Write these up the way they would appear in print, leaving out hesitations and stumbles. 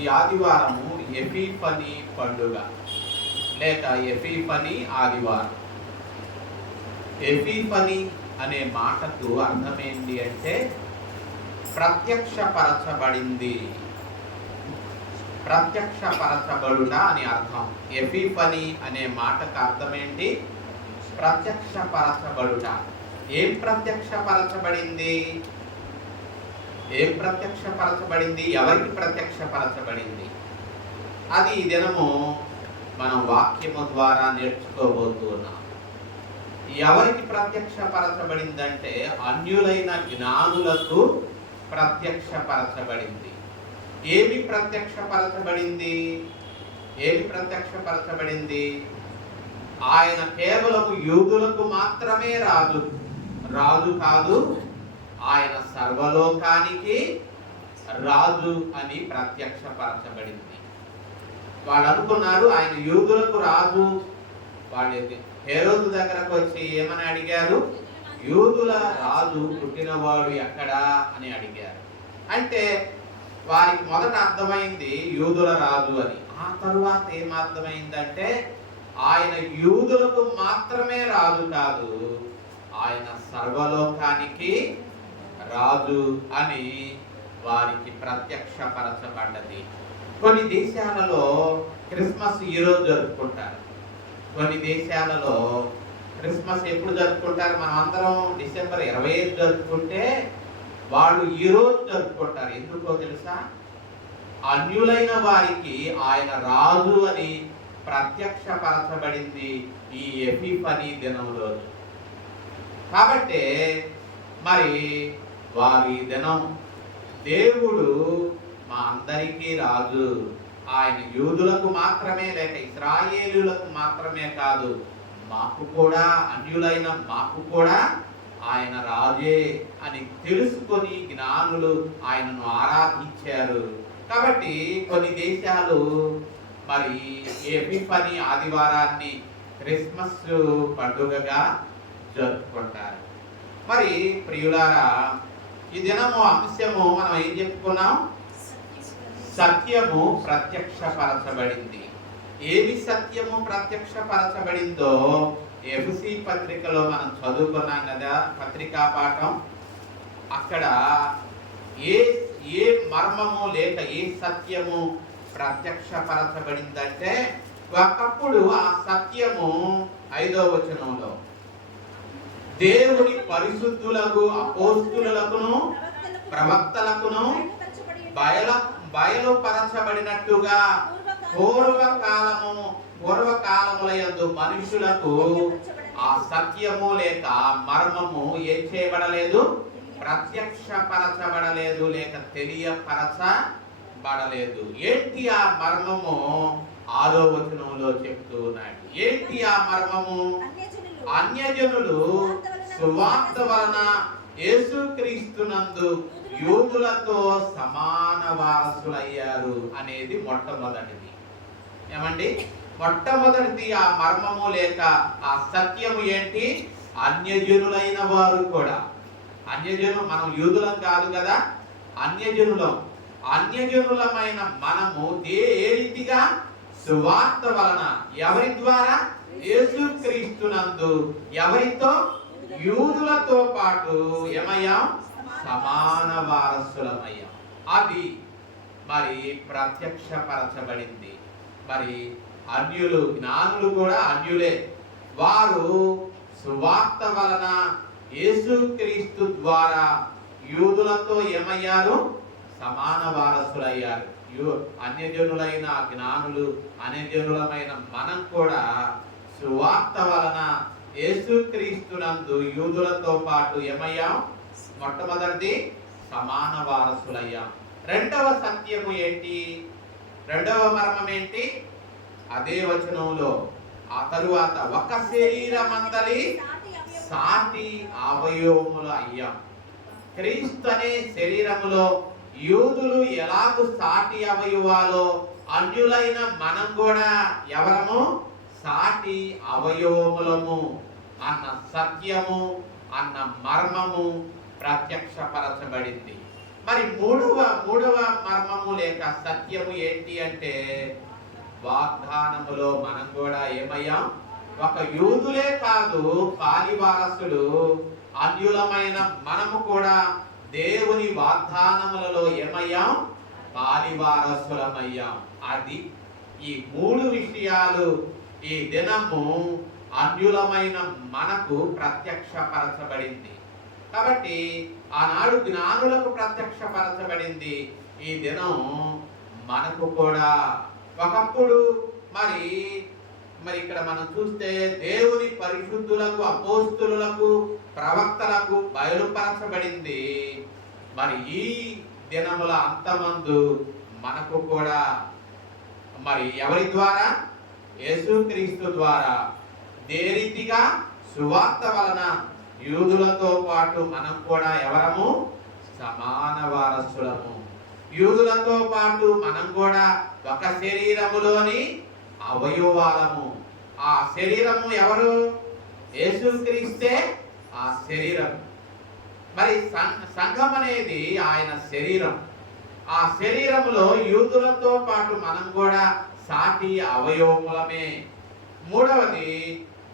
ఈ ఆదివారము ఎపిఫనీ పండుగ లేక ఎపిఫనీ ఆదివారం. ఎపిఫనీ అనే మాటకు అర్థం ఏంటి అంటే ప్రత్యక్షపరచబడింది, ప్రత్యక్షపరచబడుట అని అర్థం. ఎపిఫనీ అనే మాటకు అర్థం ఏంటి? ప్రత్యక్షపరచబడుట. ఏం ప్రత్యక్షపరచబడింది? ఏం ప్రత్యక్షపరచబడింది? ఎవరికి ప్రత్యక్షపరచబడింది? అది ఈ దినము మనం వాక్యము ద్వారా నేర్చుకోబోతున్నాం. ఎవరికి ప్రత్యక్షపరచబడిందంటే అన్యులైన జ్ఞానులకు ప్రత్యక్షపరచబడింది. ఏమి ప్రత్యక్షపరచబడింది? ఏమి ప్రత్యక్షపరచబడింది? ఆయన కేవలం యూదులకు మాత్రమే రాజు, రాజు కాదు, ఆయన సర్వలోకానికి రాజు అని ప్రత్యక్షపరచబడింది. వాళ్ళు అనుకున్నారు ఆయన యూదులకు రాజు. వాళ్ళు హేరోదు దగ్గరకు వచ్చి ఏమని అడిగారు? యూదుల రాజు పుట్టినవాడు ఎక్కడా అని అడిగారు. అంటే వారికి మొదట అర్థమైంది యూదుల రాజు అని. ఆ తరువాత ఏం అర్థమైందంటే ఆయన యూదులకు మాత్రమే రాజు కాదు, ఆయన సర్వలోకానికి రాజు అని వారికి ప్రత్యక్షపరచబడ్డది. కొన్ని దేశాలలో క్రిస్మస్ ఈరోజు జరుపుకుంటారు. కొన్ని దేశాలలో క్రిస్మస్ ఎప్పుడు జరుపుకుంటారు? మనం అందరం డిసెంబర్ 25 జరుపుకుంటే వాళ్ళు ఈరోజు జరుపుకుంటారు. ఎందుకో తెలుసా? అన్యులైన వారికి ఆయన రాజు అని ప్రత్యక్షపరచబడింది ఈ ఎపిఫనీ దినంలో. కాబట్టి మరి వారి దినం దేవుడు మా అందరికీ రాజు, ఆయన యూదులకు మాత్రమే లేక ఇశ్రాయేలులకు మాత్రమే కాదు, మాకు కూడా, అన్యులైన మాకు కూడా ఆయన రాజే అని తెలుసుకొని జ్ఞానులు ఆయనను ఆరాధించారు. కాబట్టి కొన్ని దేశాలు మరి ఎపిఫనీ ఆదివారాన్ని క్రిస్మస్ పండుగగా జరుపుకుంటారు. మరి ప్రియులారా, ఈ దినము అంశము మనం ఏం చెప్పుకున్నాం? సత్యము ప్రత్యక్షపరచబడింది. ఏమి సత్యము ప్రత్యక్షపరచబడిందో ఎఫెసీ పత్రికలో మనం చదువుకున్నాం కదా, పత్రికా పాఠం. అక్కడ ఏ మర్మము లేక ఏ సత్యము ప్రత్యక్షపరచబడిందంటే ఒకప్పుడు ఆ సత్యము 5వ వచనంలో దేవుని పరిశుద్ధులకు అపోస్తులులకును ప్రవక్తలకును బయలుపరచబడినట్టుగా పూర్వకాలములయందు మనుషులకు ఆ సత్యము లేక మర్మము ఏం చేయబడలేదు? ప్రత్యక్షపరచబడలేదు లేక తెలియపరచబడలేదు. ఏంటి ఆ మర్మము? 6వ వచనంలో చెప్తూ ఉన్నాడు. ఏంటి ఆ మర్మము? అన్యజనులు సువార్త వలన యేసుక్రీస్తునందు యూదులతో సమాన వారసులయ్యారు అనేది మొట్టమొదటిది. ఏమండి? మొట్టమొదటిది ఆ మర్మము లేక ఆ సత్యము ఏంటి? అన్యజనులైన వారు కూడా, అన్యజను, మనం యూదులం కాదు కదా, అన్యజనులం. అన్యజనులమైన మనము ఏ రీతిగా? సువార్త వలన. ఎవరి ద్వారా? యేసుక్రీస్తునందు. ఎవరితో? యూదులతో పాటు ఏమయ్యాం? సమాన వారసులమయ్యాం. అది మరి ప్రత్యక్షపరచబడింది. మరి అన్యులు, జ్ఞానులు కూడా అన్యులే. వారు సువార్త వలన యేసుక్రీస్తు ద్వారా యూదులతో ఏమయ్యారు? సమాన వారసులయ్యారు. అన్యజనులైన జ్ఞానులు, అన్యజనులమైన మనం కూడా సువార్త వలన యేసుక్రీస్తునందు యూదులతో పాటు ఏమయ్యాం? మొట్టమొదటిది సమాన వారసులయ్యాం. రెండవ సత్యము ఏంటి? రెండవ మర్మం ఏంటి? అదే వచనంలో ఆ తరువాత ఒక శరీరమందలి సాటి అవయవములు అయ్యాం. క్రీస్తు అనే శరీరములో యూదులు ఎలాగూ సాటి అవయవాలో అన్యులైన మనం కూడా ఎవరము? సాటి అవయవములము అన్న సత్యము అన్న మర్మము ప్రత్యక్షపరచబడింది. మరి మూడవ మర్మము లేక సత్యము ఏంటి అంటే, వాగ్దానములో మనం కూడా ఏమయ్యాం? ఒక యూదులే కాదు, పాలివారసులు అన్యులమైన మనము కూడా దేవుని వాగ్దానములలో ఏమయ్యాం? పాలివారసులమయ్యాం. అది ఈ మూడు విషయాలు ఈ దినము అన్యులమైన మనకు ప్రత్యక్షపరచబడింది. కాబట్టి ఆనాడు జ్ఞానులకు ప్రత్యక్షపరచబడింది, ఈ దినం మనకు కూడా. ఒకప్పుడు మరి ఇక్కడ మనం చూస్తే దేవుని పరిశుద్ధులకు, అపోస్తులకు, ప్రవక్తలకు బయలుపరచబడింది. మరి ఈ దినముల అంతమందు మనకు కూడా మరి ఎవరి ద్వారా? యేసుక్రీస్తు ద్వారా. ఏ రీతిగా? సువార్త వలన యూదులతో పాటు మనం కూడా ఎవరము? సమాన వారసులము. యూదులతో పాటు మనం కూడా ఒక శరీరములోని అవయవాలము. ఆ శరీరము ఎవరు? యేసుక్రీస్తే ఆ శరీరం. మరి సంఘం అనేది ఆయన శరీరం. ఆ శరీరములో యూదులతో పాటు మనం కూడా సాటి అవయవములమే. మూడవది,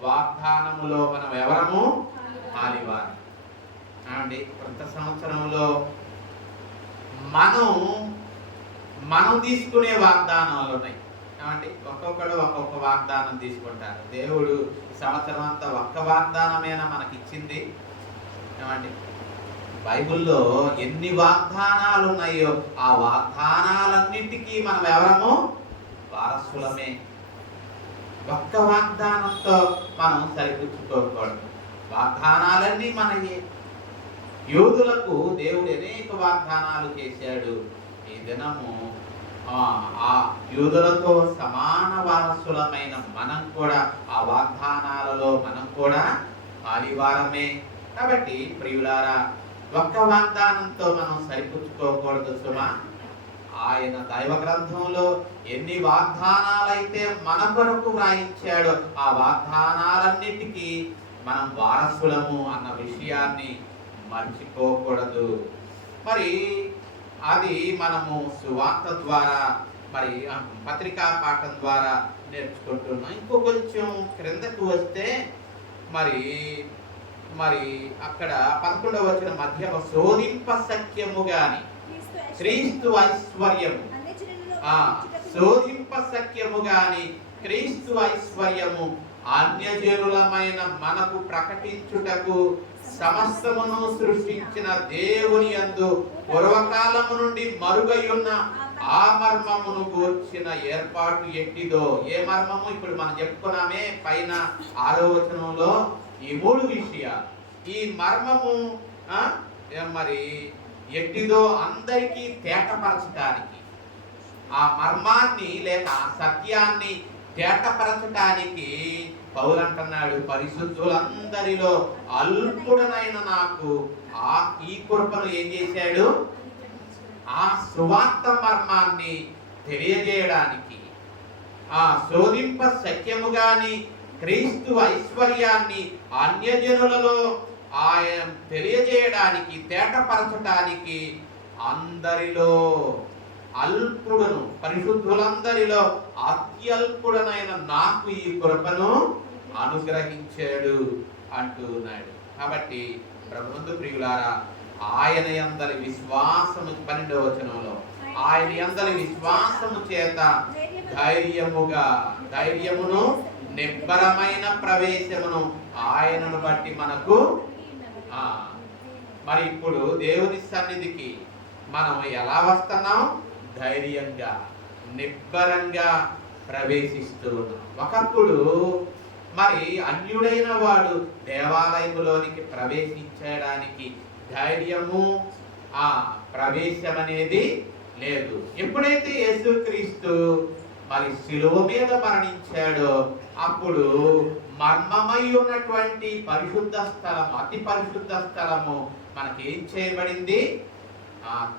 వాగ్దానములో మనం ఎవరము? పాలివారు. అండి, కొత్త సంవత్సరంలో మనం తీసుకునే వాగ్దానాలు ఉన్నాయి. ఏమండి, ఒక్కొక్కడు ఒక్కొక్క వాగ్దానం తీసుకుంటారు. దేవుడు సంవత్సరం అంతా ఒక్క వాగ్దానమేనా మనకిచ్చింది? ఏమండి, బైబిల్లో ఎన్ని వాగ్దానాలు ఉన్నాయో ఆ వాగ్దానాలన్నింటికీ మనం ఎవరము? వారసులమే. ఒక్క వాగ్దానంతో మనం సరిపుచ్చుకోకూడదు. వాగ్దానాలన్నీ మనయే. యూదులకు దేవుడు అనేక వాగ్దానాలు చేశాడు. ఈ దినము ఆ యూదులతో సమాన వారసులమైన మనం కూడా ఆ వాగ్దానాలలో మనం కూడా పాలివారమే. కాబట్టి ప్రియులారా, ఒక్క వాగ్దానంతో మనం సరిపుచ్చుకోకూడదు సుమా. ఆయన దైవ గ్రంథంలో ఎన్ని వాగ్దానాలైతే మన కొరకు వ్రాయించాడో ఆ వాగ్దానాలన్నిటికీ మనం వారసులము అన్న విషయాన్ని మర్చిపోకూడదు. మరి అది మనము సువార్త ద్వారా, మరి పత్రికా పాఠం ద్వారా నేర్చుకుంటున్నాం. ఇంకో కొంచెం క్రిందకు వస్తే మరి అక్కడ 11వ వచనం మధ్య శోధింప సఖ్యము గాని క్రీస్తు ఐశ్వర్యము, శోధింప సఖ్యము గాని క్రీస్తు ఐశ్వర్యము అన్యజనులమైన మనకు ప్రకటించుటకు సమస్తమును సృష్టించిన దేవుని యందు పూర్వకాలము నుండి మరుగయున్న ఆ మర్మమును గూర్చిన ఏర్పాటు ఎట్టిదో. ఏ మర్మము? ఇప్పుడు మనం చెప్పుకున్నామే పైన 6వ వచనంలో ఈ మూడు విషయాలు. ఈ మర్మము మరి ఎట్టిదో అందరికీ తేటపరచటానికి, ఆ మర్మాన్ని లేక ఆ సత్యాన్ని తేటపరచటానికి పౌలు అంటున్నాడు, పరిశుద్ధులందరిలో అల్పుడనైన నాకు ఈ కృపను ఏం చేశాడు? ఆ సువార్త మర్మాన్ని తెలియజేయడానికి, ఆ శోధింప సత్యము గాని క్రీస్తు ఐశ్వర్యాన్ని అన్యజనులలో ఆయన తెలియజేయడానికి, తేటపరచటానికి అందరిలో అల్పుడను, పరిశుద్ధులందరిలో అత్యల్పుడనైన నాకు ఈ కృపను అనుగ్రహించాడు అంటున్నాడు. కాబట్టి ప్రభునందు ప్రియులారా, ఆయన యందలి విశ్వాసము, 12వ వచనంలో ఆయన యందలి విశ్వాసము చేత ధైర్యమును నిబ్బరమైన ప్రవేశమును ఆయనను బట్టి మనకు. మరి ఇప్పుడు దేవుని సన్నిధికి మనం ఎలా వస్తున్నాం? ధైర్యంగా, నిబ్బరంగా ప్రవేశిస్తూ ఉన్నాం. ఒకప్పుడు మరి అన్యుడైన వాడు దేవాలయములోనికి ప్రవేశించడానికి ధైర్యము, ఆ ప్రవేశం అనేది లేదు. ఎప్పుడైతే యేసుక్రీస్తు మరి శిలువ మీద మరణించాడో అప్పుడు మర్మమై ఉన్నటువంటి పరిశుద్ధ స్థలము, అతి పరిశుద్ధ స్థలము మనకేం చేయబడింది?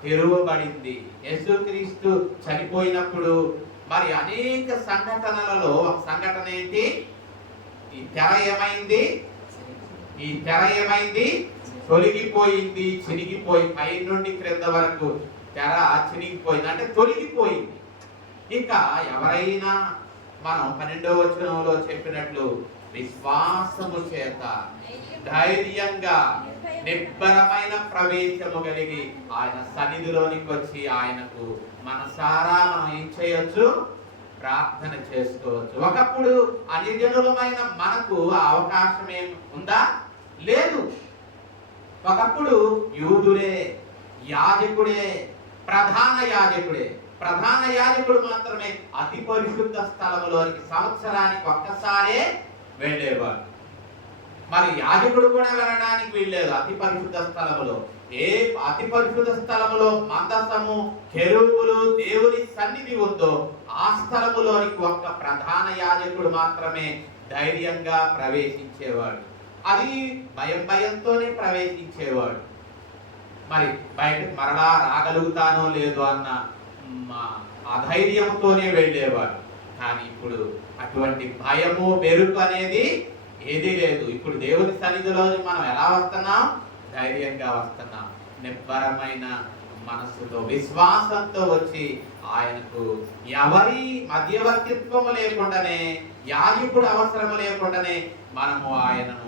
తెరువబడింది. యేసుక్రీస్తు చనిపోయినప్పుడు మరి అనేక సంఘటనలలో ఒక సంఘటన ఏంటి? ఈ తెర ఏమైంది? తొలగిపోయింది, చినిగిపోయి పై నుండి క్రింద వరకు తెర చినిగిపోయింది, అంటే తొలగిపోయింది. ఇక ఎవరైనా మనం 12వ వచనంలో చెప్పినట్లు విశ్వాసము చేత ధైర్యంగా నిబ్బరమైన ప్రవేశము కలిగి ఆయన సన్నిధిలోనికి వచ్చి ఆయనకు మనసారా మనం ఏం చేయొచ్చు? ప్రార్థన చేసుకోవచ్చు. ఒకప్పుడు అన్యజనులమైన మనకు ఆ అవకాశం ఏం ఉందా? లేదు. ఒకప్పుడు యూదుడే, యాజకుడే, ప్రధాన యాజకుడు మాత్రమే అతి పరిశుద్ధ స్థలములోనికి సంవత్సరానికి ఒక్కసారే వెళ్ళేవాడు. మరి యాజకుడు కూడా వెళ్ళడానికి వీల్లేదు అతి పరిశుద్ధ స్థలములో. అతి పరిశుద్ధ స్థలములో మందసము, కెరూబులు, దేవుని సన్నిధి ఉందో ఆ స్థలములోనికి ఒక్క ప్రధాన యాజకుడు మాత్రమే ధైర్యంగా ప్రవేశించేవాడు. అది భయంతోనే ప్రవేశించేవాడు. మరి బయటకు మరలా రాగలుగుతానో లేదో అన్న అధైర్యంతోనే వెళ్ళేవాడు. కానీ ఇప్పుడు అటువంటి భయము, బెరుకు అనేది ఏదీ లేదు. ఇప్పుడు దేవుని సన్నిధిలో మనం ఎలా వస్తున్నాం? ధైర్యంగా వస్తున్నాం. నిబ్బరమైన మనసుతో, విశ్వాసంతో వచ్చి ఆయనకు ఎవరి మధ్యవర్తిత్వము లేకుండానే, యాజకుడు అవసరము లేకుండానే మనము ఆయనను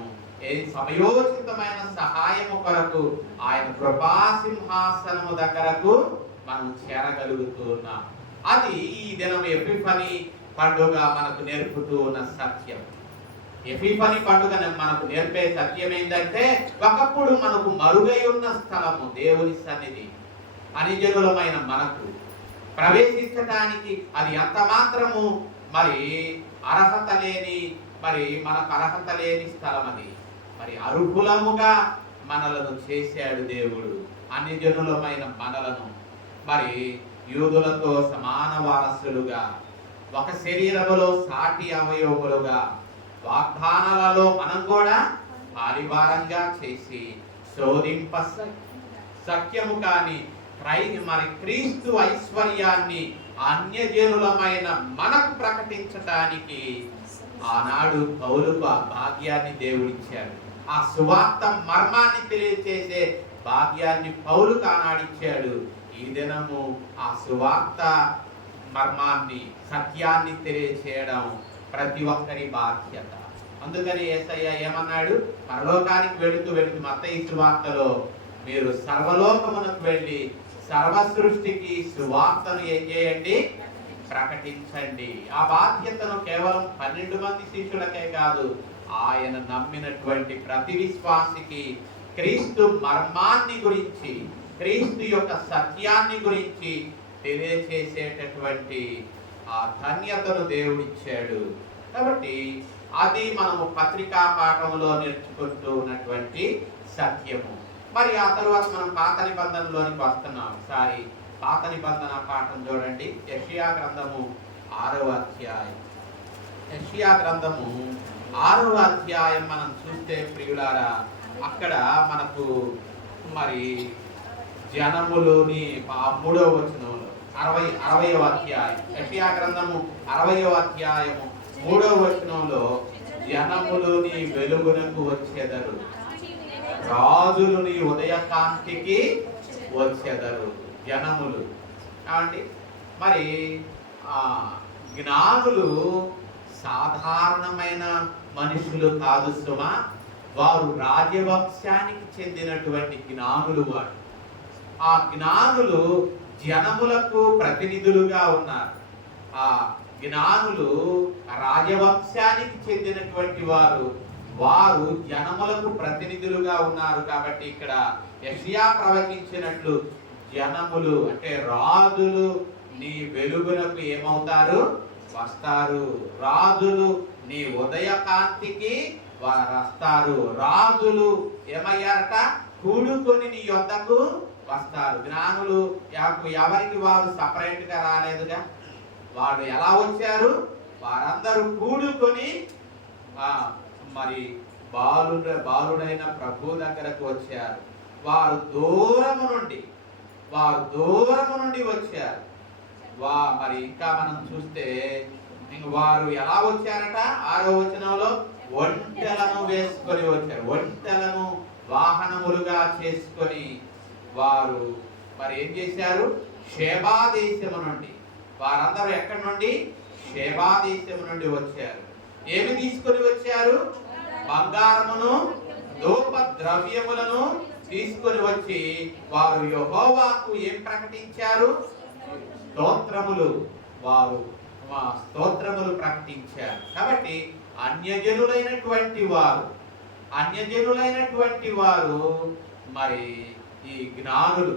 సమయోచితమైన సహాయము కొరకు ఆయన కృపాసింహాసనము దగ్గరకు మనం చేరగలుగుతూ ఉన్నాం. అది ఈ దినం ఎపిఫనీ పండుగ మనకు నేర్పుతూ ఉన్న సత్యం. ఎపిఫనీ పండుగ మనకు నేర్పే సత్యం ఏంటంటే, ఒకప్పుడు మనకు మరుగై ఉన్న స్థలము దేవుని సన్నిధి అనిజనులమైన మనకు ప్రవేశించడానికి అది ఎంత మాత్రము మనకు అర్హత లేని స్థలం. అది మరి అర్హులముగా మనలను చేశాడు దేవుడు. అన్యజనులమైన మనలను మరి యూదులతో సమాన వారసులుగా, ఒక శరీరములో సాటి అవయవములుగా, వాగ్దానాలలో మనం కూడా పారివారంగా చేసి శోధింప సఖ్యము కాని క్రీస్తు ఐశ్వర్యాన్ని అన్యజనులమైన మనకు ప్రకటించటానికి ఆనాడు పౌలుకు ఆ భాగ్యాన్ని దేవుడిచ్చాడు. ఆ సువార్త మర్మాన్ని తెలియజేసే భాగ్యాన్ని పౌలుకు ఆనాడిచ్చాడు. ఈ దినము ఆ సువార్త మర్మాన్ని, సత్యాన్ని తెలియచేయడం ప్రతి ఒక్కరి బాధ్యత. అందుకని యేసయ్య ఏమన్నాడు? పరలోకానికి వెళుతూ మత్తయి సువార్తలో మీరు సర్వలోకమునకు వెళ్ళి సర్వ సృష్టికి సువార్తను ఏం చేయండి? ప్రకటించండి. ఆ బాధ్యతను కేవలం 12 మంది శిష్యులకే కాదు, ఆయన నమ్మినటువంటి ప్రతి విశ్వాసికి క్రీస్తు మర్మాన్ని గురించి, క్రీస్తు యొక్క సత్యాన్ని గురించి తెలియచేసేటటువంటి ఆ ధన్యతను దేవుడిచ్చాడు. కాబట్టి అది మనము పత్రికా పాఠంలో నేర్చుకుంటూ ఉన్నటువంటి సత్యము. మరి ఆ తరువాత మనం పాత నిబంధనలోనికి వస్తున్నాం. ఒకసారి పాత నిబంధన పాఠం చూడండి. యెషయా గ్రంథము 6వ అధ్యాయం. యెషయా గ్రంథము 6వ అధ్యాయం మనం చూస్తే ప్రియులారా, అక్కడ మనకు మరి జనములోని 3వ వచనంలో 60వ అధ్యాయం, యెషయా గ్రంథము 60వ అధ్యాయము 3వ వచనంలో జనములు నీ వెలుగునకు వచ్చెదరు, రాజులు నీ ఉదయకాంతికి వచ్చెదరు. జనములు కావండి. మరి జ్ఞానులు సాధారణమైన మనుషులు కాదు సుమా, వారు రాజవంశానికి చెందినటువంటి జ్ఞానులు. వారు ఆ జ్ఞానులు జనములకు ప్రతినిధులుగా ఉన్నారు. ఆ జ్ఞానులు రాజవంశానికి చెందినటువంటి వారు జనములకు ప్రతినిధులుగా ఉన్నారు. కాబట్టి ఇక్కడ యెషయా ప్రవచించినట్లు జనములు అంటే రాజులు నీ వెలుగునకు ఏమవుతారు? వస్తారు. రాజులు నీ ఉదయకాంతికి వస్తారు. రాజులు ఏమయ్యారట? కూడుకొని నీ యొద్దకు వస్తారు. జ్ఞానులు ఎవరికి వారు సపరేట్ గా రాలేదుగా. వారు ఎలా వచ్చారు? వారందరూ కూడుకొని మరి బాలుడైన ప్రభు దగ్గరకు వచ్చారు. వారు దూరము నుండి వచ్చారు. మరి ఇంకా మనం చూస్తే వారు ఎలా వచ్చారట? 6వ వచనంలో ఒంటెలను వేసుకొని వచ్చారు. ఒంటెలను వాహనములుగా చేసుకొని వారు మరి ఏం చేశారు? షేబా దేశము నుండి, వారందరూ ఎక్కడి నుండి? షేబా దేశము నుండి వచ్చారు. ఏమి తీసుకొని వచ్చారు? బంగారమును, ధూప ద్రవ్యములను తీసుకొని వచ్చి వారు యెహోవాకు ఏం ప్రకటించారు? స్తోత్రములు. వారు స్తోత్రములు ప్రకటించారు. కాబట్టి అన్యజనులైనటువంటి వారు మరి ఈ జ్ఞానులు,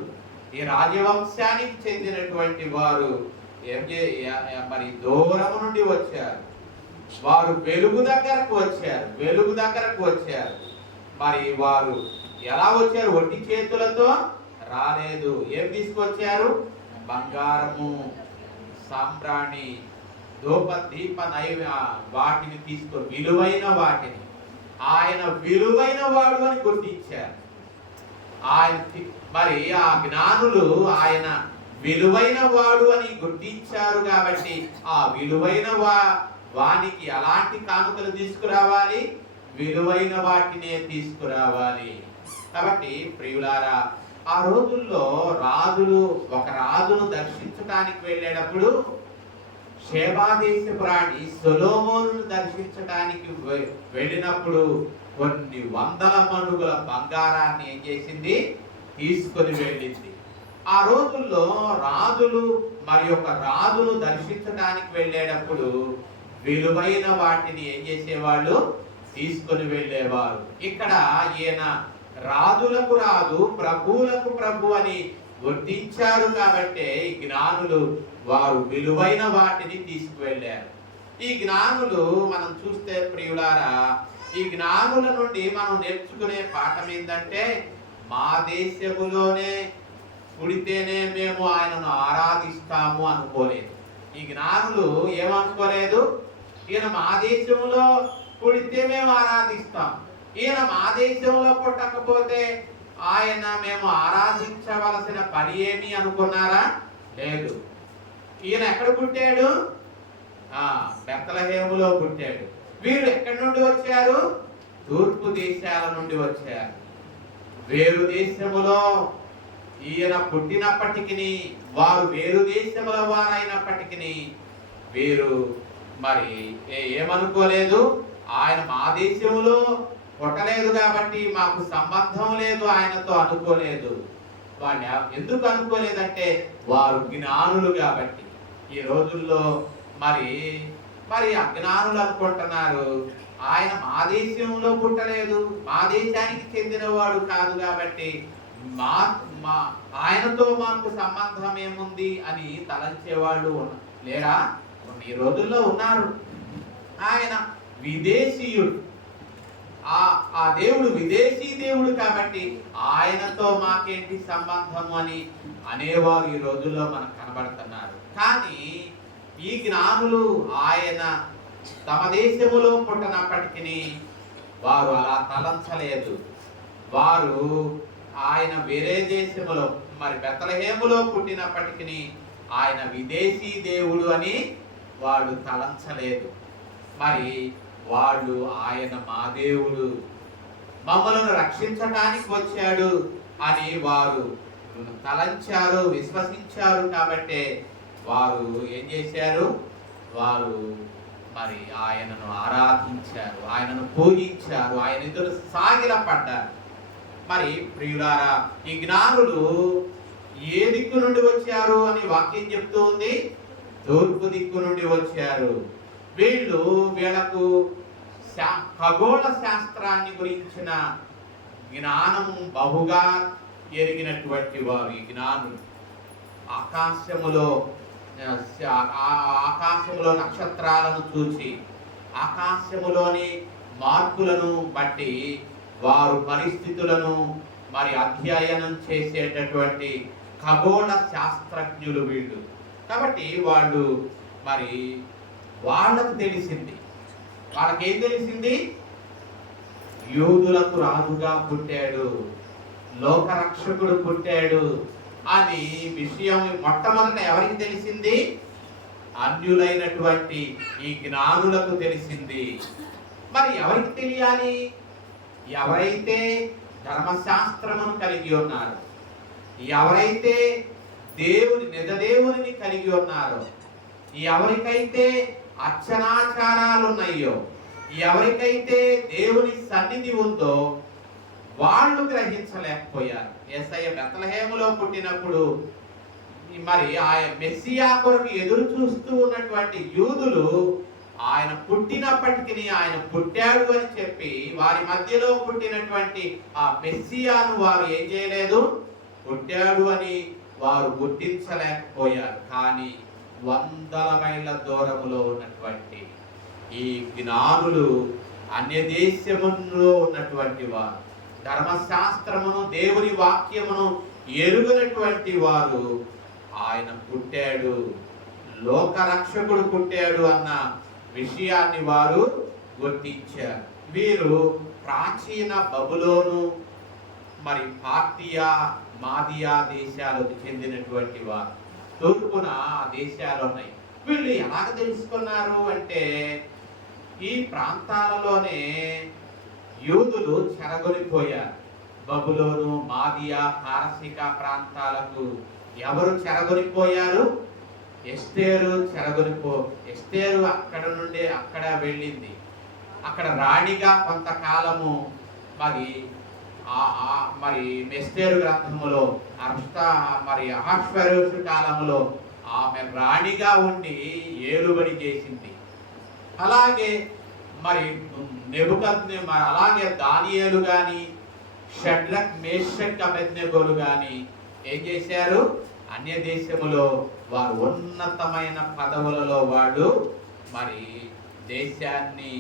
ఈ రాజవంశానికి చెందినటువంటి వారు మరి దూరము నుండి వచ్చారు. వారు వెలుగు దగ్గరకు వచ్చారు. మరి వారు ఎలా వచ్చారు? ఒట్టి చేతులతో రాలేదు. ఏం తీసుకొచ్చారు? బంగారము, సాంబ్రాణి, ధూప దీప వాటిని విలువైన వాటిని. ఆయన విలువైన వాడు అని గుర్తించారు. మరి ఆ జ్ఞానులు ఆయన విలువైన వాడు అని గుర్తించారు. కాబట్టి ఆ విలువైన వానికి అలాంటి కానుకలు తీసుకురావాలి, విలువైన వాటినే తీసుకురావాలి. కాబట్టి ప్రియులారా, ఆ రోజుల్లో ఒక రాజును దర్శించడానికి వెళ్ళేటప్పుడు షేబా దేశపు రాణి సొలొమోనును దర్శించడానికి వెళ్ళినప్పుడు కొన్ని వందల మణుగుల బంగారాన్ని ఏం చేసింది? తీసుకొని వెళ్ళింది. ఆ రోజుల్లో రాజులు మరి ఒక రాజును దర్శించడానికి వెళ్ళేటప్పుడు విలువైన వాటిని ఏం చేసేవాళ్ళు? తీసుకొని వెళ్ళేవారు. ఇక్కడ ఈయన రాజులకు రాజు, ప్రభువులకు ప్రభు అని గుర్తించారు. కాబట్టి ఈ జ్ఞానులు వారు విలువైన వాటిని తీసుకువెళ్ళారు. ఈ జ్ఞానులు మనం చూస్తే ప్రియులారా, ఈ జ్ఞానుల నుండి మనం నేర్చుకునే పాఠం ఏంటంటే, మా దేశములోనే పుడితేనే మేము ఆయనను ఆరాధిస్తాము అనుకోలేదు. ఈ జ్ఞానులు ఏమనుకోలేదు? ఈయన మా దేశంలో పుడితే మేము ఆరాధిస్తాం, ఈయన మా దేశంలో పుట్టకపోతే ఆయన మేము ఆరాధించవలసిన పని ఏమి అనుకున్నారా? లేదు. ఈయన ఎక్కడ పుట్టాడు? బెత్లెహేములో పుట్టాడు. వీరు ఎక్కడి నుండి వచ్చారు? తూర్పు దేశాల నుండి వచ్చారు. వేరు దేశములో ఈయన పుట్టినప్పటికీ, వారు వేరు దేశముల వారైనప్పటికీ వీరు మరి ఏమనుకోలేదు? ఆయన మా దేశంలో పుట్టలేదు కాబట్టి మాకు సంబంధం లేదు ఆయనతో అనుకోలేదు. వాళ్ళు ఎందుకు అనుకోలేదంటే వారు జ్ఞానులు కాబట్టి. ఈ రోజుల్లో మరి అజ్ఞానులు అనుకుంటున్నారు, ఆయన మా దేశంలో పుట్టలేదు, మా దేశానికి చెందినవాడు కాదు కాబట్టి ఆయనతో మాకు సంబంధం ఏముంది అని తలంచేవాళ్ళు లేరా? ఈ రోజుల్లో ఉన్నారు. ఆయన విదేశీయుడు, ఆ దేవుడు విదేశీ దేవుడు కాబట్టి ఆయనతో మాకేంటి సంబంధము అని అనేవారు ఈ రోజుల్లో మనకు కనబడుతున్నారు. కానీ ఈ జ్ఞానులు ఆయన తమ దేశములో పుట్టినప్పటికీ వారు అలా తలంచలేదు. వారు ఆయన వేరే దేశములో మరి బెత్లెహేములో పుట్టినప్పటికీ ఆయన విదేశీ దేవుడు అని వాళ్ళు తలంచలేదు. మరి వాళ్ళు ఆయన మా దేవుడు, మమ్మలను రక్షించడానికి వచ్చాడు అని వారు తలంచారు, విశ్వసించారు. కాబట్టి వారు ఏం చేశారు? వారు మరి ఆయనను ఆరాధించారు, ఆయనను పూజించారు, ఆయన ఎదురు సాగిలపడ్డారు. మరి ప్రియులారా, ఈ జ్ఞానులు ఏ దిక్కు నుండి వచ్చారు అని వాక్యం చెప్తూ ఉంది? తూర్పు దిక్కు నుండి వచ్చారు. వీళ్లకు ఖగోళ శాస్త్రాన్ని గురించిన జ్ఞానము బహుగా ఎరిగినటువంటి వారు ఈ జ్ఞానులు. ఆకాశములో నక్షత్రాలను చూసి ఆకాశములోని మార్పులను బట్టి వారు పరిస్థితులను మరి అధ్యయనం చేసేటటువంటి ఖగోళ శాస్త్రజ్ఞులు వీళ్ళు. కాబట్టి వాళ్ళకు తెలిసింది. వాళ్ళకేం తెలిసింది? యూదులకు రాజుగా పుట్టాడు, లోకరక్షకుడు పుట్టాడు అని విషయం మొట్టమొదట ఎవరికి తెలిసింది? అన్యులైనటువంటి ఈ జ్ఞానులకు తెలిసింది. మరి ఎవరికి తెలియాలి? ఎవరైతే ధర్మశాస్త్రమును కలిగి ఉన్నారు, ఎవరైతే నిజ దేవుని కలిగి ఉన్నారో, ఎవరికైతే అర్చనాచారాలు ఉన్నాయో, ఎవరికైతే దేవుని సన్నిధి ఉందో వాళ్ళు గ్రహించలేకపోయారు. యేసయ్య బెత్లెహేములో పుట్టినప్పుడు మరి ఆయన మెస్సియా కొరకు ఎదురు చూస్తూ ఉన్నటువంటి యూదులు ఆయన పుట్టినప్పటికీ ఆయన పుట్టాడు అని చెప్పి వారి మధ్యలో పుట్టినటువంటి ఆ మెస్సియాను వారు ఏం చేయలేదు, పుట్టాడు అని వారు గుర్తించలేకపోయారు. కానీ వందల మైళ్ళ దూరములో ఉన్నటువంటి ఈ జ్ఞానులు, అన్య దేశములో ఉన్నటువంటి వారు, ధర్మశాస్త్రమును దేవుని వాక్యమును ఎరుగనటువంటి వారు ఆయన పుట్టాడు, లోకరక్షకుడు పుట్టాడు అన్న విషయాన్ని వారు గుర్తించారు. వీరు ప్రాచీన బబులోను మరి పార్తియా, మాదియా దేశాలకు చెందినటువంటి వారు. తూర్పున ఆ దేశాలు ఉన్నాయి. వీళ్ళు ఎలాగ తెలుసుకున్నారు అంటే ఈ ప్రాంతాలలోనే యూదులు చెరగొనిపోయారు. బబులోను, మాదియా, పారసీక ప్రాంతాలకు ఎవరు చెరగొనిపోయారు? ఎస్తేరు ఎస్తేరు అక్కడ నుండి అక్కడ వెళ్ళింది. అక్కడ రాణిగా కొంతకాలము మరి ఎస్తేరు గ్రంథములో అహష్వేరోషు కాలములో ఆమె రాణిగా ఉండి ఏలుబడి చేసింది. అలాగే మరి అలాగే దానియేలు గాని, షడ్రక్, మేషక్, అబేద్నెగోలు గాని ఏం చేశారు? అన్య దేశములో వారు ఉన్నతమైన పదవులలో వాడు మరి దేశాన్ని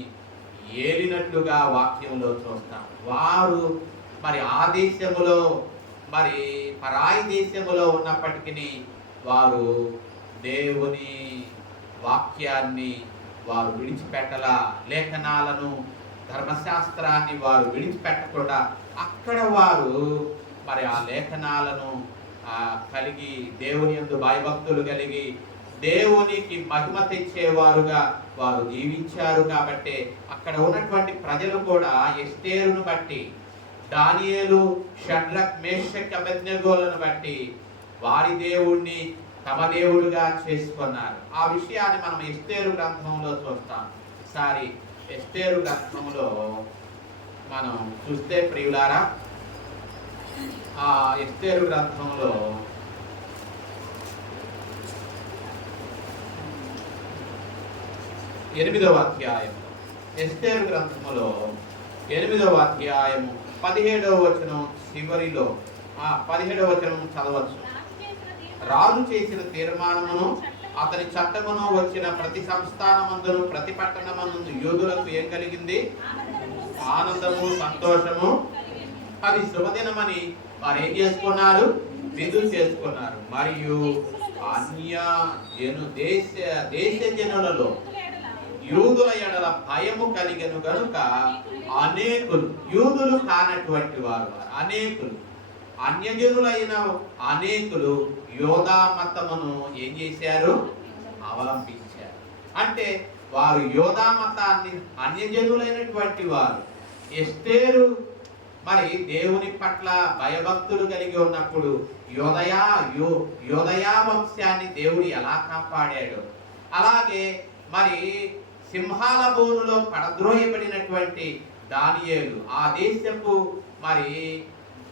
ఏలినట్లుగా వాక్యంలో చూస్తాం. వారు మరి ఆ దేశములో మరి పరాయి దేశములో ఉన్నప్పటికీ వారు దేవుని వాక్యాన్ని వారు విడిచిపెట్టలా, లేఖనాలను, ధర్మశాస్త్రాన్ని వారు విడిచిపెట్టకుండా అక్కడ వారు మరి ఆ లేఖనాలను కలిగి దేవుని యందు భయభక్తులు కలిగి దేవునికి మహిమ తెచ్చేవారుగా వారు జీవించారు. కాబట్టి అక్కడ ఉన్నటువంటి ప్రజలు కూడా ఎస్తేరును బట్టి, దానియేలు, షడ్రక్, మేషక్, అబేద్నెగోలను బట్టి వారి దేవుణ్ణి తమ దేవుడుగా చేసుకున్నారు. ఆ విషయాన్ని మనం ఎస్తేరు గ్రంథంలో చూస్తాం. ఈసారి ఎస్తేరు గ్రంథంలో మనం చూస్తే ప్రియులారా, ఆ ఎస్తేరు గ్రంథంలో 8వ అధ్యాయం, ఎస్తేరు గ్రంథములో 8వ అధ్యాయము 17వ వచనం చివరిలో 17వ వచనం చదవచ్చు. రాజు చేసిన తీర్మానమును అతని చట్టమును వచ్చిన ప్రతి సంస్థానమందును ప్రతి పట్టణమందు యూదులకు ఏం కలిగింది? ఆనందము, సంతోషము. అది శుభదినమని వారు ఏం చేసుకున్నారు? విందు చేసుకున్నారు. మరియు అన్య దేశ జనులలో యూదుల ఎడల భయము కలిగెను గనుక అనేకులు, యూదులు కానటువంటి వారు అనేకులు, అన్యజనులైన అనేకులు యోధా మతమును ఏం చేశారు? అవలంబించారు. అంటే వారు యోధా మతాన్ని, అన్యజనులైనటువంటి వారు. ఎస్తేరు మరి దేవుని పట్ల భయభక్తులు కలిగి ఉన్నప్పుడు యోదయా వంశాన్ని దేవుడు ఎలా కాపాడాడు, అలాగే మరి సింహాల బోనులో పడద్రోయబడినటువంటి దానియేలు, ఆ దేశపు మరి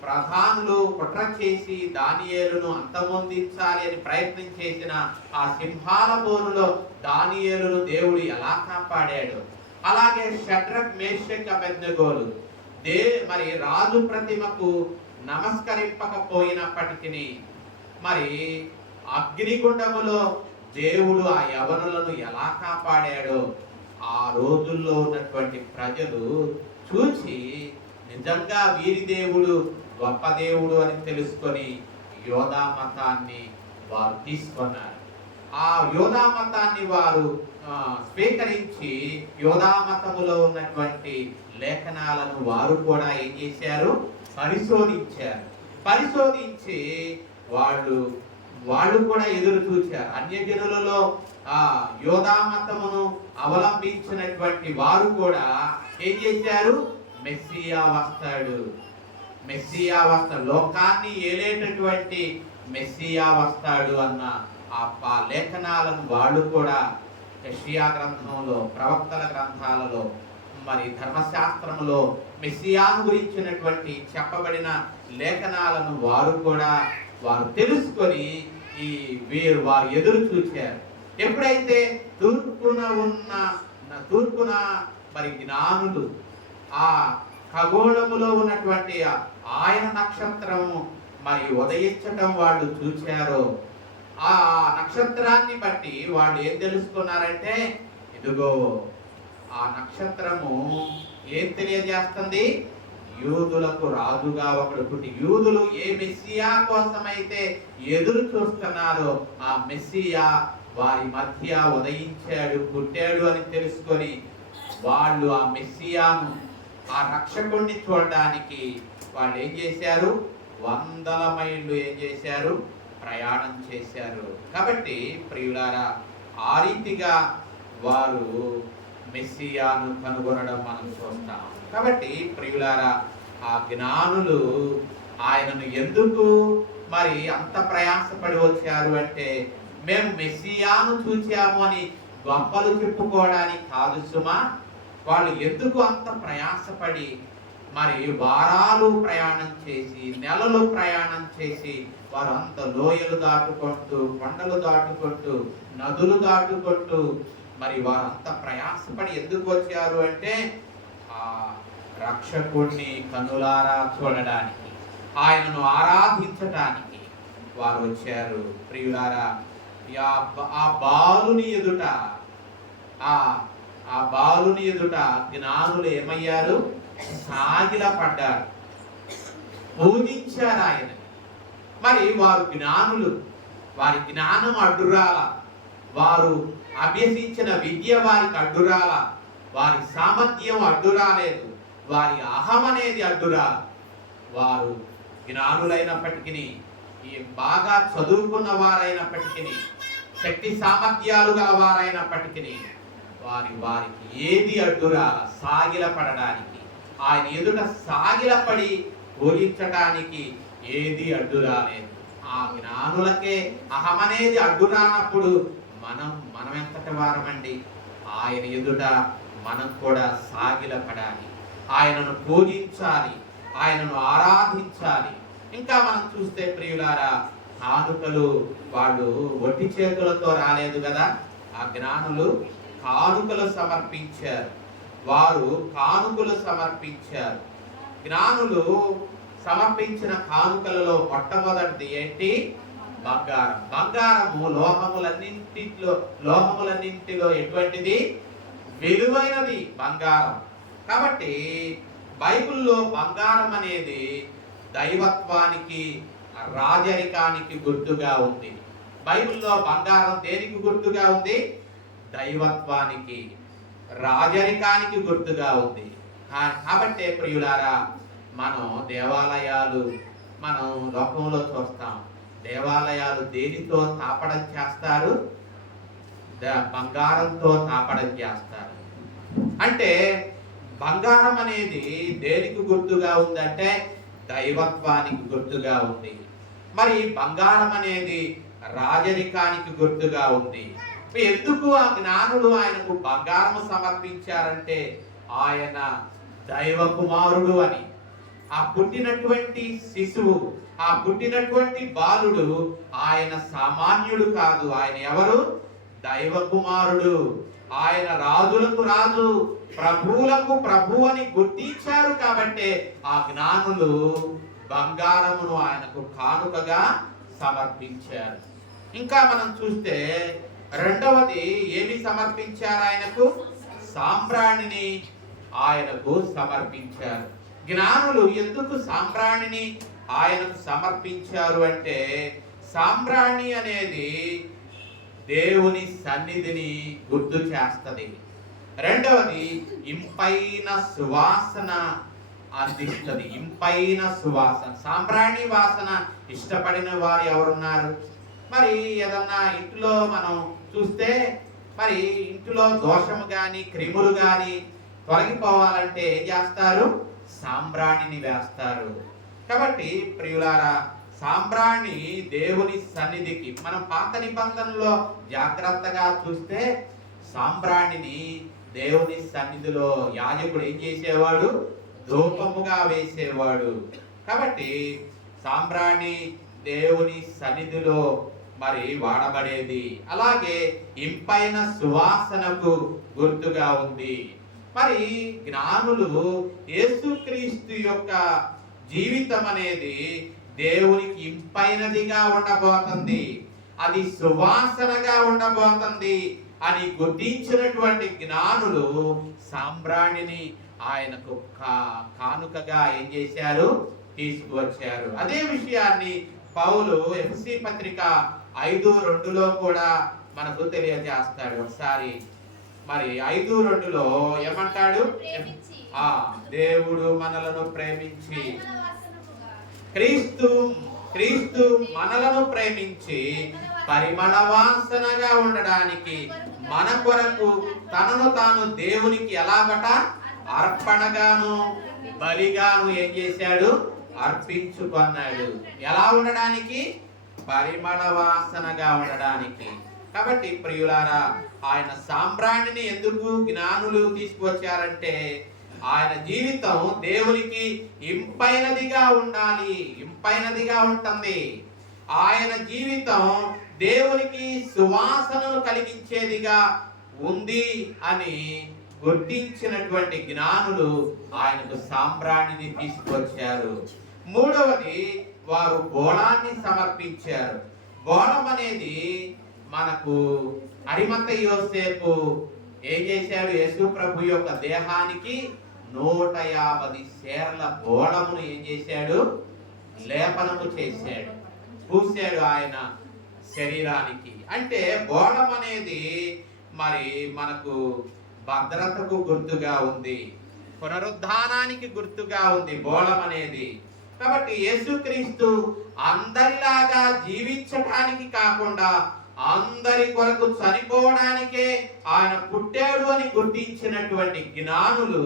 ప్రధానులు కుట్ర చేసి దానియేలును అంతమొందించాలి అని ప్రయత్నం చేసిన ఆ సింహాల బోనులో దానియేలును దేవుడు ఎలా కాపాడాడు, అలాగే షడ్రక్, మేషక్, అబేద్నెగోలు మరి రాజు ప్రతిమకు నమస్కరింపకపోయినప్పటికీ మరి అగ్నిగుండములో దేవుడు ఆ యవనులను ఎలా కాపాడాడో ఆ రోజుల్లో ఉన్నటువంటి ప్రజలు చూసి నిజంగా వీరి దేవుడు గొప్ప దేవుడు అని తెలుసుకొని యోధా మతాన్ని వారు తీసుకున్నారు. ఆ యోధా మతాన్ని వారు స్వీకరించి యోధా మతములో ఉన్నటువంటి లేఖనాలను వారు కూడా ఏం చేశారు? పరిశోధించి వాళ్ళు కూడా ఎదురు చూశారు. అన్యజనులలో ఆ యోధా మతమును అవలంబించినటువంటి వారు కూడా ఏం చేశారు? మెస్సియా వస్తాడు, మెస్సియా వస్తాడు, లోకాన్ని ఏలేటటువంటి మెస్సియా వస్తాడు అన్న ఆ లేఖనాలను వాళ్ళు కూడా యెషయా గ్రంథంలో, ప్రవక్తల గ్రంథాలలో, మరి ధర్మశాస్త్రంలో మెస్సియాను గురించినటువంటి చెప్పబడిన లేఖనాలను వారు తెలుసుకొని వారు ఎదురు చూశారు. ఎప్పుడైతే తూర్పున మరి జ్ఞానులు ఆ ఖగోళములో ఉన్నటువంటి ఆయన నక్షత్రము మరి ఉదయించటం వాళ్ళు చూశారో, ఆ నక్షత్రాన్ని బట్టి వాళ్ళు ఏం తెలుసుకున్నారంటే, ఇదిగో ఆ నక్షత్రము ఏం తెలియజేస్తుంది? యూదులకు రాజుగా ఒకడు పుట్టి, యూదులు ఏ మెస్సియా కోసమైతే ఎదురు చూస్తున్నారో ఆ మెస్సియా వారి మధ్య ఉదయించాడు, పుట్టాడు అని తెలుసుకొని వాళ్ళు ఆ మెస్సియాను, ఆ రక్షకుణ్ణి చూడడానికి వాళ్ళు ఏం చేశారు? 100 మైళ్ళు ఏం చేశారు? ప్రయాణం చేశారు. కాబట్టి ప్రియులారా, ఆ రీతిగా వారు మెస్సియాను కనుగొనడం మనం చూస్తాం. కాబట్టి ప్రియులారా, ఆ జ్ఞానులు ఆయనను ఎందుకు మరి అంత ప్రయాసపడి వచ్చారు అంటే, మేము మెస్సియాను చూచాము అని గొప్పలు చెప్పుకోవడానికి కాదు సుమా. వాళ్ళు ఎందుకు అంత ప్రయాసపడి మరి వారాలు ప్రయాణం చేసి, నెలలు ప్రయాణం చేసి, వారు అంత లోయలు దాటుకుంటూ, కొండలు దాటుకుంటూ, నదులు దాటుకుంటూ మరి వారంత ప్రయాసపడి ఎందుకు వచ్చారు అంటే, ఆ రక్షకుణ్ణి కనులారా చూడడానికి, ఆయనను ఆరాధించడానికి వారు వచ్చారు. ప్రియులారా, ఆ బాలుని ఎదుట జ్ఞానులు ఏమయ్యారు? సాగిలపడ్డారు, పూజించారు ఆయనని. మరి వారు జ్ఞానులు, వారి జ్ఞానం అడ్డురాల, వారు అభ్యసించిన విద్య వారికి అడ్డురాల, వారి సామర్థ్యం అడ్డురాలేదు, వారి అహం అనేది అడ్డురాల. వారు జ్ఞానులైనప్పటికీ, బాగా చదువుకున్న వారైనప్పటికీ, శక్తి సామర్థ్యాలు గల వారైనప్పటికీ వారికి ఏది అడ్డురాల? సాగిలపడడానికి, ఆయన ఎదుట సాగిలపడి పూజించడానికి ఏది అడ్డురాలేదు. ఆ జ్ఞానులకే అహమనేది అడ్డురానప్పుడు మనం ఎంతటి వారమండి? ఆయన ఎదుట మనం కూడా సాగిలపడాలి, ఆయనను పూజించాలి, ఆయనను ఆరాధించాలి. ఇంకా మనం చూస్తే ప్రియులారా, కానుకలు వాళ్ళు ఒట్టి చేతులతో రాలేదు కదా. ఆ జ్ఞానులు కానుకలు సమర్పించారు, వారు కానుకలు సమర్పించారు. జ్ఞానులు సమర్పించిన కానుకలలో మొట్టమొదటిది ఏంటి? బంగారం. బంగారము లోహములన్నింటిలో ఎటువంటిది? విలువైనది బంగారం. కాబట్టి బైబిల్లో బంగారం అనేది దైవత్వానికి, రాజరికానికి గుర్తుగా ఉంది. బైబిల్లో బంగారం దేనికి గుర్తుగా ఉంది? దైవత్వానికి, రాజరికానికి గుర్తుగా ఉంది. కాబట్టి ప్రియులారా, మనం దేవాలయాలు మనం లోకంలో చూస్తాం. దేవాలయాలు దేనితో తాపడం చేస్తారు? బంగారంతో తాపడం చేస్తారు. అంటే బంగారం అనేది దేనికి గుర్తుగా ఉందంటే దైవత్వానికి గుర్తుగా ఉంది. మరి బంగారం అనేది రాజరికానికి గుర్తుగా ఉంది. ఎందుకు ఆ జ్ఞానులు ఆయనకు బంగారము సమర్పించారంటే, ఆయన దైవ కుమారుడు అని. ఆ పుట్టినటువంటి శిశువు, ఆ పుట్టినటువంటి బాలుడు ఆయన సామాన్యుడు కాదు. ఆయన ఎవరు? దైవ కుమారుడు. ఆయన రాజులకు రాజు, ప్రభువులకు ప్రభు అని గుర్తించారు. కాబట్టి ఆ జ్ఞానులు బంగారమును ఆయనకు కానుకగా సమర్పించారు. ఇంకా మనం చూస్తే రెండవది ఏమి సమర్పించారు? ఆయనకు సాంబ్రాణిని ఆయనకు సమర్పించారు. జ్ఞానులు ఎందుకు సాంబ్రాణిని ఆయనకు సమర్పించారు అంటే, సాంబ్రాణి అనేది దేవుని సన్నిధిని గుర్తు చేస్తుంది. రెండవది ఇంపైన సువాసన అందిస్తుంది. ఇంపైన సువాసన, సాంబ్రాణి వాసన ఇష్టపడిన వారు ఎవరున్నారు? మరి ఏదన్నా ఇంట్లో మనం చూస్తే, మరి ఇంట్లో దోషము గాని క్రిములు గాని తొలగిపోవాలంటే ఏం చేస్తారు? సాంబ్రాణిని వేస్తారు. కాబట్టి ప్రియులారా, సాంబ్రాణి దేవుని సన్నిధికి, మనం పాత నిబంధనలో జాగ్రత్తగా చూస్తే సాంబ్రాణిని దేవుని సన్నిధిలో యాజకుడు ఏం చేసేవాడు? ధూపముగా వేసేవాడు. కాబట్టి సాంబ్రాణి దేవుని సన్నిధిలో మరి వాడబడేది. అలాగే ఇంపైన సువాసనకు గుర్తుగా ఉంది. మరి జ్ఞానులు యేసుక్రీస్తు యొక్క జీవితం అనేది దేవునికి ఇంపైనదిగా ఉండబోతుంది, అది సువాసనగా ఉండబోతుంది అని గుర్తించినటువంటి జ్ఞానులు సాంబ్రాణిని ఆయనకు కానుకగా ఏం చేశారు? తీసుకువచ్చారు. అదే విషయాన్ని పౌలు ఎఫెసీ పత్రిక 5:2లో కూడా మనకు తెలియజేస్తాడు. ఒకసారి మరి 5:2లో ఏమంటాడు? దేవుడు మనలను ప్రేమించి, క్రీస్తు మనలను ప్రేమించి పరిమళ వాసనగా ఉండడానికి మన కొరకు తనను తాను దేవునికి ఎలాగట అర్పణగాను బలిగాను ఏం చేశాడు? అర్పించుకున్నాడు. ఎలా ఉండడానికి? పరిమళ వాసనగా ఉండడానికి. కాబట్టి ప్రియులారా, ఆయన సాంబ్రాణిని ఎందుకు జ్ఞానులు తీసుకువచ్చారంటే ఆయన జీవితం దేవునికి ఇంపైనదిగా ఉండాలి, ఇంపైనదిగా ఉంటుంది. ఆయన జీవితం దేవునికి సువాసనను కలిగించేదిగా ఉంది అని గుర్తించినటువంటి జ్ఞానులు ఆయనకు సాంబ్రాణిని తీసుకొచ్చారు. మూడవది, వారు బోళాన్ని సమర్పించారు. బోళం అనేది మనకు అరిమత యోసేపు ఏం చేశాడు? యేసు ప్రభు యొక్క దేహానికి 150 సేర్ల బోళమును ఏం చేశాడు? లేపనము చేశాడు, పూసాడు ఆయన శరీరానికి. అంటే బోళం అనేది మరి మనకు భద్రతకు గుర్తుగా ఉంది, పునరుద్ధానానికి గుర్తుగా ఉంది బోళం అనేది. కాబట్టి యేసుక్రీస్తు అందరిలాగా జీవించడానికి కాకుండా అందరి కొరకు చనిపోవడానికే ఆయన పుట్టాడు అని గుర్తించినటువంటి జ్ఞానులు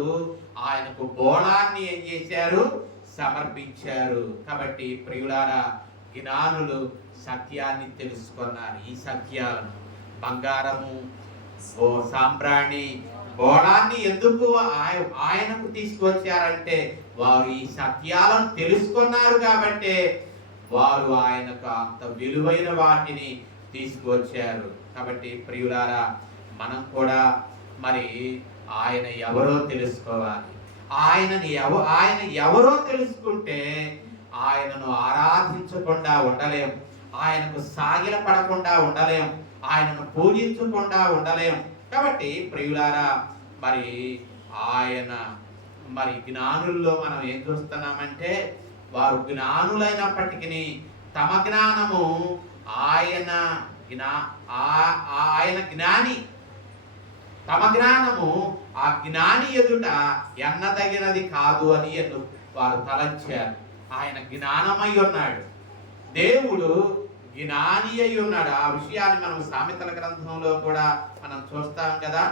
ఆయనకు బోళాన్ని ఏం చేశారు? సమర్పించారు. కాబట్టి ప్రియులారా, జ్ఞానులు సత్యాన్ని తెలుసుకున్నారు. ఈ సత్యాలను, బంగారము, సాంబ్రాణి, బోళాన్ని ఎందుకు ఆయనకు తీసుకొచ్చారంటే వారు ఈ సత్యాలను తెలుసుకున్నారు కాబట్టి వారు ఆయనకు అంత విలువైన వాటిని తీసుకువచ్చారు. కాబట్టి ప్రియులారా, మనం కూడా మరి ఆయన ఎవరో తెలుసుకోవాలి. ఆయన ఎవరో తెలుసుకుంటే ఆయనను ఆరాధించకుండా ఉండలేం, ఆయనకు సాగిలపడకుండా ఉండలేం, ఆయనను పూజించకుండా ఉండలేం. కాబట్టి ప్రియులారా, మరి ఆయన మరి జ్ఞానుల్లో మనం ఏం చూస్తున్నామంటే వారు జ్ఞానులైనప్పటికీ తమ జ్ఞానము ఆయన జ్ఞాని, తమ జ్ఞానము ఆ జ్ఞాని ఎదుట ఎన్నదగినది కాదు అని వారు తలంచారు. ఆయన జ్ఞానమై ఉన్నాడు, దేవుడు జ్ఞాని అయి ఉన్నాడు. ఆ విషయాన్ని మనం సామెతల గ్రంథంలో కూడా మనం చూస్తాం కదా.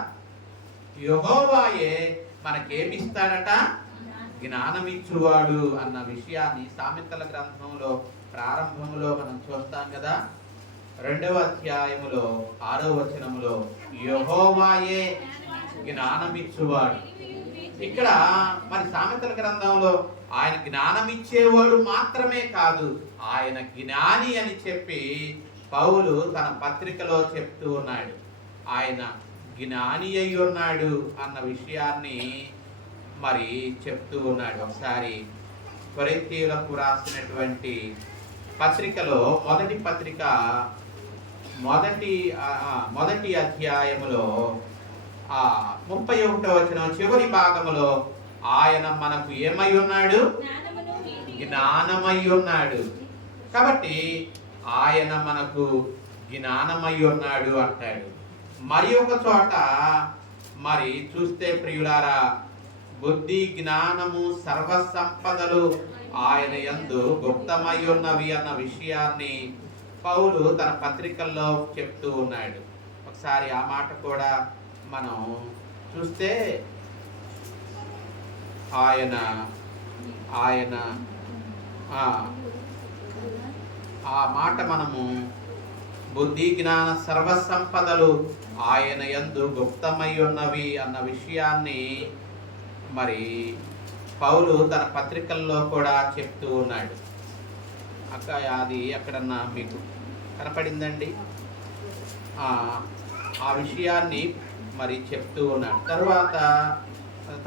యెహోవాయే మనకేమిస్తాడట? జ్ఞానమిచ్చువాడు అన్న విషయాన్ని సామెతల గ్రంథంలో ప్రారంభంలో మనం చూస్తాం కదా. 2వ అధ్యాయములో 6వ వచనములో యెహోవాయే జ్ఞానమిచ్చువాడు. ఇక్కడ మరి సామెతల గ్రంథంలో ఆయన జ్ఞానమిచ్చేవాడు మాత్రమే కాదు, ఆయన జ్ఞాని అని చెప్పి పౌలు తన పత్రికలో చెప్తూ ఉన్నాడు. ఆయన జ్ఞాని అయి ఉన్నాడు అన్న విషయాన్ని మరి చెప్తూ ఉన్నాడు. ఒకసారి కొరింథీయులకు రాసినటువంటి పత్రికలో మొదటి అధ్యాయములో 31వ వచనం చివరి భాగములో ఆయన మనకు ఏమై ఉన్నాడు? జ్ఞానమై ఉన్నాడు. కాబట్టి ఆయన మనకు జ్ఞానమై ఉన్నాడు అంటాడు. మరి ఒక చోట మరి చూస్తే ప్రియులారా, బుద్ధి, జ్ఞానము, సర్వ సంపదలు ఆయన యందు గుప్తమై ఉన్నవి అన్న విషయాన్ని పౌలు తన పత్రికల్లో చెప్తూ ఉన్నాడు. ఒకసారి ఆ మాట కూడా మనం చూస్తే ఆయన ఆ ఆ మాట మనము బుద్ధి జ్ఞాన సర్వసంపదలు ఆయన యందు గుప్తమై ఉన్నవి అన్న విషయాన్ని మరి పౌలు తన పత్రికల్లో కూడా చెప్తూ ఉన్నాడు. అది ఎక్కడన్నా మీకు కనపడిందండి? ఆ విషయాన్ని మరి చెప్తూ ఉన్నాడు.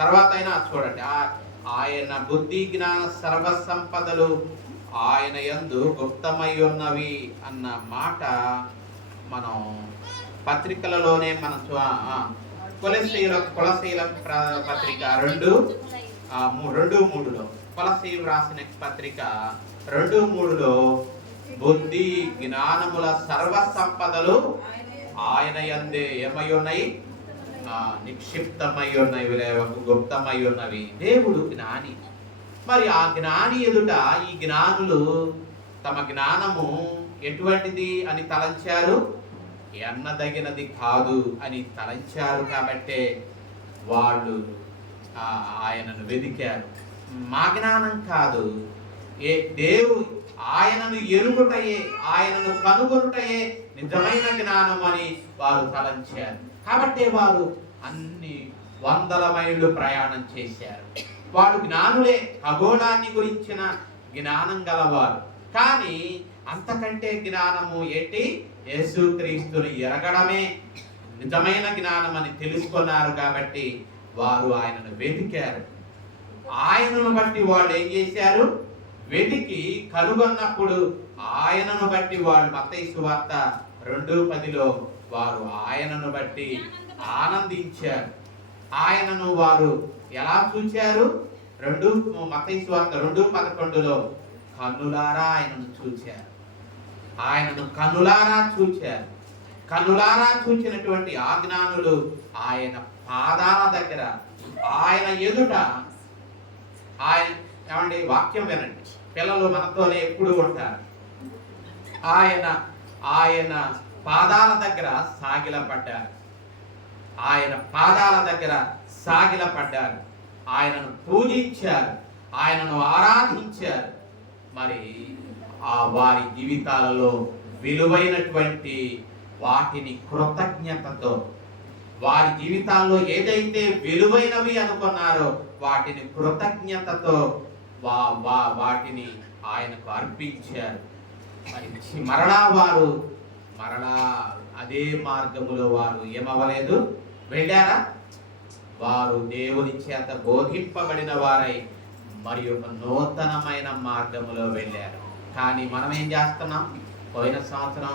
తర్వాత అయినా చూడండి, ఆయన బుద్ధి జ్ఞాన సర్వసంపదలు ఆయన యందు గుప్తమై ఉన్నవి అన్న మాట మనం పత్రికలలోనే మనం కొలసీల పత్రిక 2:3లో కొలసీలు రాసిన పత్రిక 2:3లో బుద్ధి జ్ఞానముల సర్వ సంపదలు ఆయన యందే ఏమై ఉన్నాయి? నిక్షిప్తమై ఉన్నవి, గుప్తమై ఉన్నవి. దేవుడు జ్ఞాని. మరి ఆ జ్ఞాని ఎదుట ఈ జ్ఞానులు తమ జ్ఞానము ఎటువంటిది అని తలంచారు? ఎన్నదగినది కాదు అని తలంచారు. కాబట్టే వాళ్ళు ఆయనను వెదికారు. మా జ్ఞానం కాదు, దేవుడు ఆయనను ఎరుగుటయే, ఆయనను కనుగొనుటయే నిజమైన జ్ఞానం అని వారు తలంచారు. కాబట్టి వారు అన్ని 100 మైళ్ళు ప్రయాణం చేశారు. వారు జ్ఞానులే, ఖగోళాన్ని గురించిన జ్ఞానం గలవారు. కానీ అంతకంటే జ్ఞానము ఏంటి? యేసుక్రీస్తుని ఎరగడమే నిజమైన జ్ఞానం అని తెలుసుకున్నారు. కాబట్టి వారు ఆయనను వెతికారు. ఆయనను బట్టి వాళ్ళు ఏం చేశారు? వెతికి కనుగొన్నప్పుడు ఆయనను బట్టి వాళ్ళు మత్తయి సువార్త 2:10లో వారు ఆయనను బట్టి ఆనందించారు. ఆయనను వారు ఎలా చూచారు? మత్తయి సువార్త 2:11లో కన్నులారా ఆయనను చూచారు. ఆయనను కన్నులారా చూచారు. కన్నులారా చూచినటువంటి ఆ జ్ఞానులు ఆయన పాదాల దగ్గర, ఆయన ఎదుట, ఆయన ఏమండి వాక్యం వినండి, పిల్లలు మనతోనే ఎప్పుడు ఉంటారు. ఆయన పాదాల దగ్గర సాగిలపడ్డారు. ఆయన పాదాల దగ్గర సాగిలపడ్డారు. ఆయనను పూజించారు, ఆయనను ఆరాధించారు. మరి వారి జీవితాలలో విలువైనటువంటి వాటిని కృతజ్ఞతతో, వారి జీవితాల్లో ఏదైతే విలువైనవి అనుకున్నారో వాటిని కృతజ్ఞతతో వాటిని ఆయనకు అర్పించారు. మరలా వారు అదే మార్గములో వారు ఏమవ్వలేదు, వెళ్ళారా? వారు దేవుని చేత బోధింపబడిన వారై మరి ఒక నూతనమైన మార్గములో వెళ్ళారు. కానీ మనం ఏం చేస్తున్నాం? పోయిన సంవత్సరం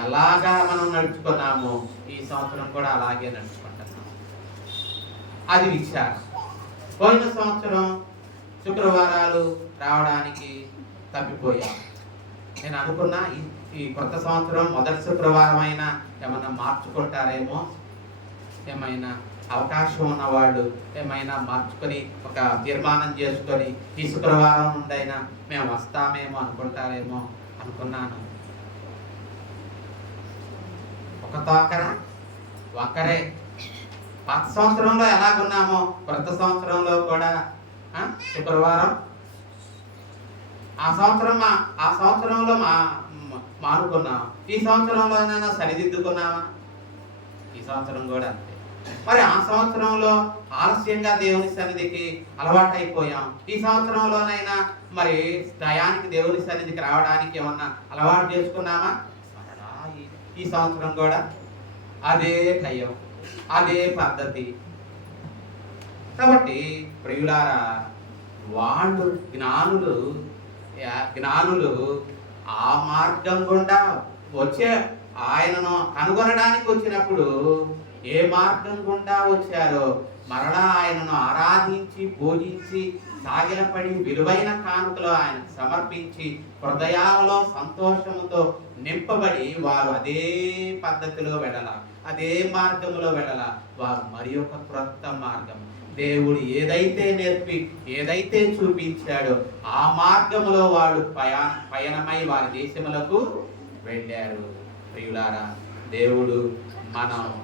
ఎలాగా మనం నడుచుకున్నామో ఈ సంవత్సరం కూడా అలాగే నడుచుకుంటున్నాం. అది విచారం. పోయిన సంవత్సరం శుక్రవారాలు రావడానికి తప్పిపోయాం. నేను అనుకున్నా ఈ కొత్త సంవత్సరం మొదటి శుక్రవారం అయినా ఏమన్నా మార్చుకుంటారేమో, ఏమైనా అవకాశం ఉన్నవాళ్ళు ఏమైనా మార్చుకొని ఒక తీర్మానం చేసుకొని ఈ శుక్రవారం నుండైనా మేము వస్తామేమో అనుకుంటారేమో అనుకున్నాను. ఒక తోకరా ఒకరే. పాత సంవత్సరంలో ఎలాగున్నామో కొత్త సంవత్సరంలో కూడా శుక్రవారం ఆ సంవత్సరంలో మానుకున్నాం. ఈ సంవత్సరంలోనైనా సరిదిద్దుకున్నామా? ఈ సంవత్సరం కూడా అంతే. మరి ఆ సంవత్సరంలో ఆలస్యంగా దేవుని సన్నిధికి అలవాటైపోయాం. ఈ సంవత్సరంలోనైనా మరి టయానికి దేవుని సన్నిధికి రావడానికి ఏమన్నా అలవాటు చేసుకున్నామా? ఈ సంవత్సరం కూడా అదే టయం, అదే పద్ధతి. కాబట్టి ప్రియులారా, వాళ్ళు జ్ఞానులు ఆ మార్గం గుండా వచ్చే ఆయనను కనుగొనడానికి వచ్చినప్పుడు ఏ మార్గం గుండా వచ్చారో మరలా ఆయనను ఆరాధించి పూజించి సాగిలపడి విలువైన కానుకలు ఆయన సమర్పించి హృదయాలలో సంతోషముతో నింపబడి వారు అదే పద్ధతిలో వెళ్ళాల, అదే మార్గంలో వెళ్ళాల. వారు మరి ఒక క్రొత్త మార్గం, దేవుడు ఏదైతే చూపించాడో ఆ మార్గములో వాడు పయనమై వారి దేశములకు వెళ్ళారు. ప్రియులారా, దేవుడు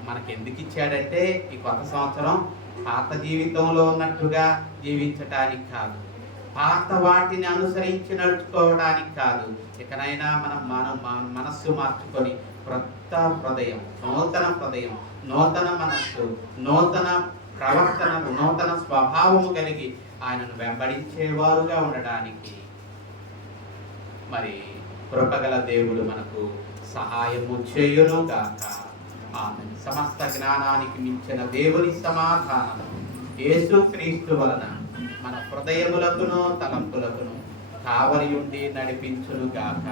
మనకి ఎందుకు ఇచ్చాడంటే ఈ కొత్త సంవత్సరం పాత జీవితంలో ఉన్నట్టుగా జీవించటానికి కాదు, పాత వాటిని అనుసరించి నడుచుకోవడానికి కాదు. ఇకనైనా మన మనస్సు మార్చుకొని క్రొత్త హృదయం, నూతన హృదయం, నూతన మనస్సు, నూతన ప్రవర్తన, నూతన స్వభావము కలిగి ఆయనను వెంబడించేవారుగా ఉండడానికి మరి కృపగల దేవుడు మనకు సహాయము చేయును గాక. ఆమేన్. సమస్త జ్ఞానానికి మించిన దేవుని సమాధానము యేసుక్రీస్తు వలన మన హృదయములకును తలంపులకును కావలి ఉండి నడిపించును గాక.